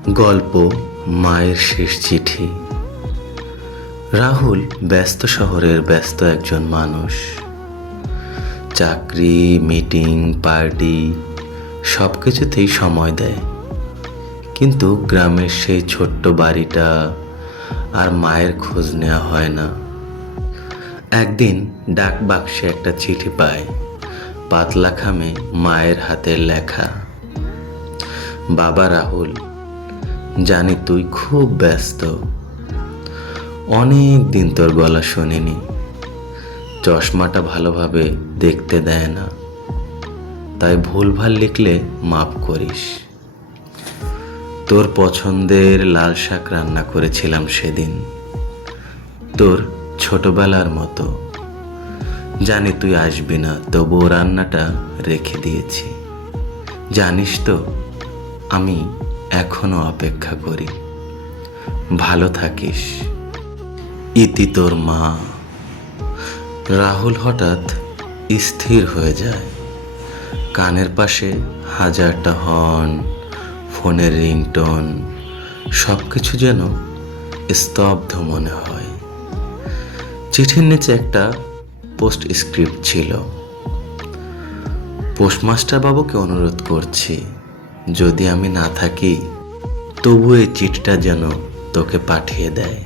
গল্প মায়ের শেষ চিঠি। রাহুল ব্যস্ত শহরের ব্যস্ত একজন মানুষ। চাকরি, মিটিং, পার্টি সব কিছুতেই সময় দেয়, কিন্তু গ্রামের সেই ছোট্ট বাড়িটা আর মায়ের খোঁজ নেওয়া হয় না। একদিন ডাক বাক্সে একটা চিঠি পায়, পাতলা খামে মায়ের হাতের লেখা। বাবা রাহুল, জানি তুই খুব ব্যস্ত, অনেক দিন তোর গলা শুনিনি। চশমাটা ভালোভাবে দেখতে দেয় না, তাই ভুলভাল লিখলে মাফ করিস। তোর পছন্দের লাল শাক রান্না করেছিলাম সেদিন, তোর ছোটবেলার মতো। জানি তুই আসবি না, তবুও রান্নাটা রেখে দিয়েছি। জানিস তো, আমি এখনো অপেক্ষা করি। ভালো থাকিস, ইতি তোর মা। রাহুল হঠাৎ স্থির হয়ে যায়। কানের পাশে হাজারটা হর্ন, ফোনের রিংটোন, সব কিছু যেন স্তব্ধ মনে হয়। চিঠির নিচে একটা পোস্ট স্ক্রিপ্ট ছিল। পোস্টমাস্টার বাবুকে অনুরোধ করছি, যদি আমি না থাকি তবু এই চিঠিটা যেন তোকে পাঠিয়ে দেয়।